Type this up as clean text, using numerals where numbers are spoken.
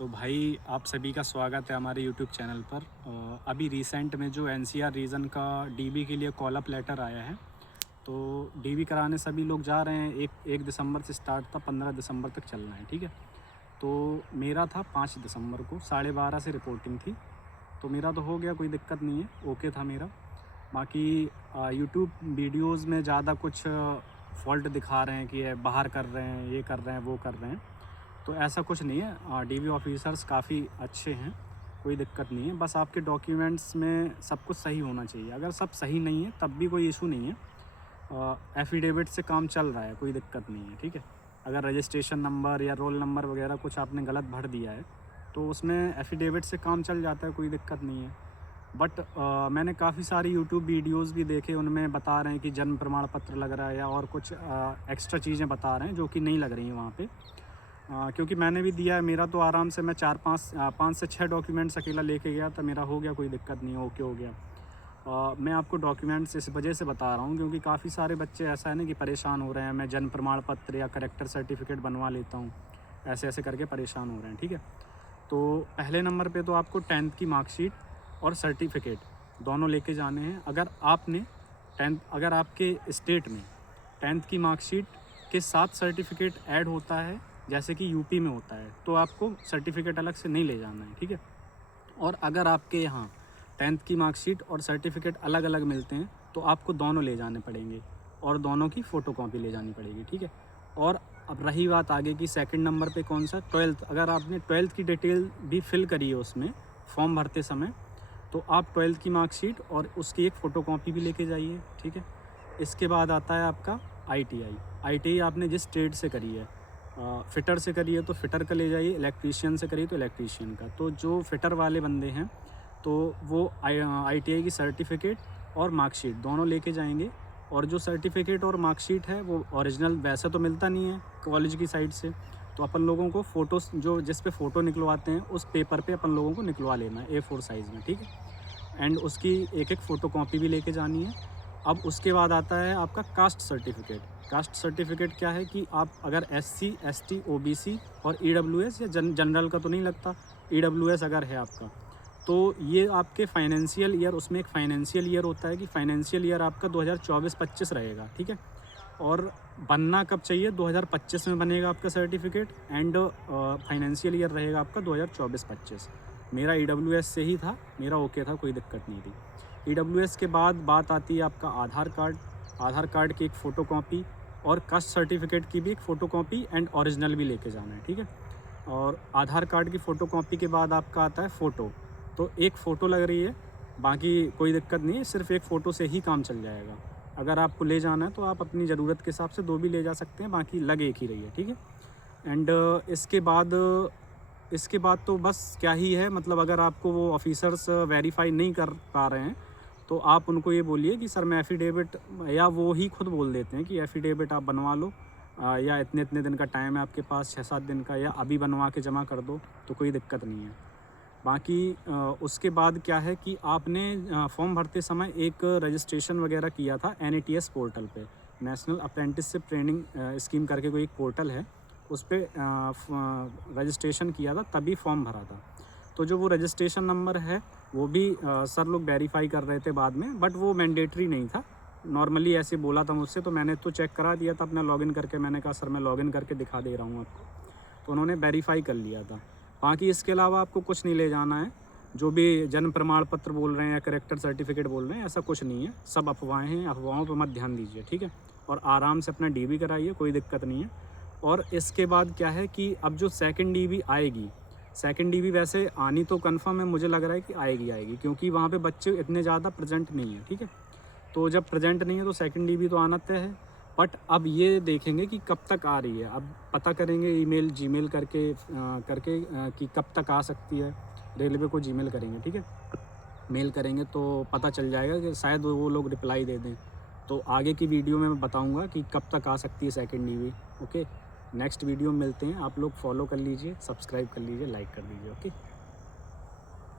तो भाई आप सभी का स्वागत है हमारे यूट्यूब चैनल पर। अभी रिसेंट में जो एनसीआर रीजन का डीबी के लिए कॉल अप लेटर आया है, तो डीबी कराने सभी लोग जा रहे हैं। एक दिसंबर से स्टार्ट था, 15 दिसंबर तक चलना है, ठीक है। तो मेरा था 5 दिसंबर को 12:30 से रिपोर्टिंग थी, तो मेरा तो हो गया, कोई दिक्कत नहीं है, ओके था मेरा। बाकी यूट्यूब वीडियोज़ में ज़्यादा कुछ फॉल्ट दिखा रहे हैं कि ये बाहर कर रहे हैं, ये कर रहे हैं, वो कर रहे हैं, तो ऐसा कुछ नहीं है। डीवी ऑफिसर्स काफ़ी अच्छे हैं, कोई दिक्कत नहीं है। बस आपके डॉक्यूमेंट्स में सब कुछ सही होना चाहिए। अगर सब सही नहीं है तब भी कोई इशू नहीं है। एफिडेविट से काम चल रहा है, कोई दिक्कत नहीं है, ठीक है। अगर रजिस्ट्रेशन नंबर या रोल नंबर वगैरह कुछ आपने गलत भर दिया है तो उसमें एफिडेविट से काम चल जाता है, कोई दिक्कत नहीं है। बट मैंने काफ़ी सारी यूट्यूब वीडियोज़ भी देखे, उनमें बता रहे हैं कि जन्म प्रमाण पत्र लग रहा है या और कुछ एक्स्ट्रा चीज़ें बता रहे हैं जो कि नहीं लग रही हैं वहाँ पे। क्योंकि मैंने भी दिया है, मेरा तो आराम से मैं 5 से 6 डॉक्यूमेंट्स अकेला लेके गया था, मेरा हो गया, कोई दिक्कत नहीं है, ओके हो गया। मैं आपको डॉक्यूमेंट्स इस वजह से बता रहा हूँ क्योंकि काफ़ी सारे बच्चे ऐसा है ना कि परेशान हो रहे हैं, मैं जन्म प्रमाण पत्र या करेक्टर सर्टिफिकेट बनवा लेता हूँ, ऐसे ऐसे करके परेशान हो रहे हैं, ठीक है। तो पहले नंबर पे तो आपको 10th की मार्कशीट और सर्टिफिकेट दोनों लेके जाने हैं। अगर आपके स्टेट में 10th की मार्कशीट के साथ सर्टिफिकेट ऐड होता है, जैसे कि यूपी में होता है, तो आपको सर्टिफिकेट अलग से नहीं ले जाना है, ठीक है। और अगर आपके यहाँ 10th की मार्कशीट और सर्टिफिकेट अलग अलग मिलते हैं तो आपको दोनों ले जाने पड़ेंगे और दोनों की फ़ोटोकॉपी ले जानी पड़ेगी, ठीक है। और अब रही बात आगे की, सेकंड नंबर पे कौन सा, 12th। अगर आपने 12th की डिटेल भी फिल करी है उसमें फॉर्म भरते समय, तो आप 12th की मार्कशीट और उसकी एक फ़ोटोकॉपी भी लेके जाइए, ठीक है। इसके बाद आता है आपका ITI आपने जिस ट्रेड से करी है, फ़िटर से करी है तो फ़िटर का ले जाइए, इलेक्ट्रीशियन से करी तो इलेक्ट्रीशियन का। तो जो फ़िटर वाले बंदे हैं तो वो ITI की सर्टिफिकेट और मार्कशीट दोनों लेके जाएंगे। और जो सर्टिफिकेट और मार्कशीट है वो ओरिजिनल वैसे तो मिलता नहीं है कॉलेज की साइड से, तो अपन लोगों को फ़ोटोस जो जिस पे फ़ोटो निकलवाते हैं उस पेपर पे अपन लोगों को निकलवा लेना है A4 साइज़ में, ठीक है। एंड उसकी एक एक फ़ोटोकॉपी भी लेके जानी है। अब उसके बाद आता है आपका कास्ट सर्टिफिकेट। कास्ट सर्टिफिकेट क्या है कि आप अगर SC ST OBC और EWS या जनरल का तो नहीं लगता, EWS अगर है आपका, तो ये आपके फाइनेंशियल ईयर, उसमें एक फाइनेंशियल ईयर होता है कि फाइनेंशियल ईयर आपका 2024-25 रहेगा, ठीक है। और बनना कब चाहिए, 2025 में बनेगा आपका सर्टिफिकेट एंड फाइनेंशियल ईयर रहेगा आपका 2024-25। मेरा EWS से ही था, मेरा ओके था, कोई दिक्कत नहीं थी। EWS के बाद बात आती है आपका आधार कार्ड की एक फ़ोटोकॉपी और कास्ट सर्टिफिकेट की भी एक फ़ोटोकॉपी एंड ओरिजिनल भी लेके जाना है, ठीक है। और आधार कार्ड की फ़ोटोकॉपी के बाद आपका आता है फ़ोटो, तो एक फ़ोटो लग रही है, बाकी कोई दिक्कत नहीं है, सिर्फ एक फ़ोटो से ही काम चल जाएगा। अगर आपको ले जाना है तो आप अपनी ज़रूरत के हिसाब से 2 भी ले जा सकते हैं, बाकी लग एक ही रही है, ठीक है। एंड इसके बाद तो बस क्या ही है, मतलब अगर आपको वो ऑफिसर्स वेरीफाई नहीं कर पा रहे हैं तो आप उनको ये बोलिए कि सर मैं एफ़िडेविट, या वो ही खुद बोल देते हैं कि एफ़िडेविट आप बनवा लो, या इतने इतने दिन का टाइम है आपके पास, 6-7 दिन का, या अभी बनवा के जमा कर दो, तो कोई दिक्कत नहीं है। बाकी उसके बाद क्या है कि आपने फॉर्म भरते समय एक रजिस्ट्रेशन वगैरह किया था NATS पोर्टल पे, नेशनल अप्रेंटिसशिप ट्रेनिंग स्कीम करके कोई एक पोर्टल है, उस पर रजिस्ट्रेशन किया था, तभी फॉर्म भरा था। तो जो वो रजिस्ट्रेशन नंबर है वो भी सर लोग वेरीफाई कर रहे थे बाद में, बट वो मैंडेटरी नहीं था, नॉर्मली ऐसे बोला था मुझसे, तो मैंने तो चेक करा दिया था अपना लॉगिन करके। मैंने कहा सर मैं लॉगिन करके दिखा दे रहा हूँ आपको, तो उन्होंने वेरीफाई कर लिया था। बाकी इसके अलावा आपको कुछ नहीं ले जाना है। जो भी जन्म प्रमाण पत्र बोल रहे हैं या करेक्टर सर्टिफिकेट बोल रहे हैं, ऐसा कुछ नहीं है, सब अफवाहें हैं, अफवाहों पर मत ध्यान दीजिए, ठीक है। और आराम से अपना DV कराइए, कोई दिक्कत नहीं है। और इसके बाद क्या है कि अब जो सेकंड DV आएगी, सेकंड DV वैसे आनी तो कंफर्म है, मुझे लग रहा है कि आएगी, क्योंकि वहाँ पे बच्चे इतने ज़्यादा प्रेजेंट नहीं है, ठीक है। तो जब प्रेजेंट नहीं है तो सेकंड DV तो आना तय है। बट अब ये देखेंगे कि कब तक आ रही है, अब पता करेंगे ईमेल जीमेल करके कि कब तक आ सकती है। रेलवे को जीमेल करेंगे, ठीक है, मेल करेंगे तो पता चल जाएगा कि शायद वो लोग रिप्लाई दे दें। तो आगे की वीडियो में मैं बताऊंगा कि कब तक आ सकती है second DV। Okay, next video में मिलते हैं। आप लोग फॉलो कर लीजिए, सब्सक्राइब कर लीजिए, लाइक कर दीजिए। ओके।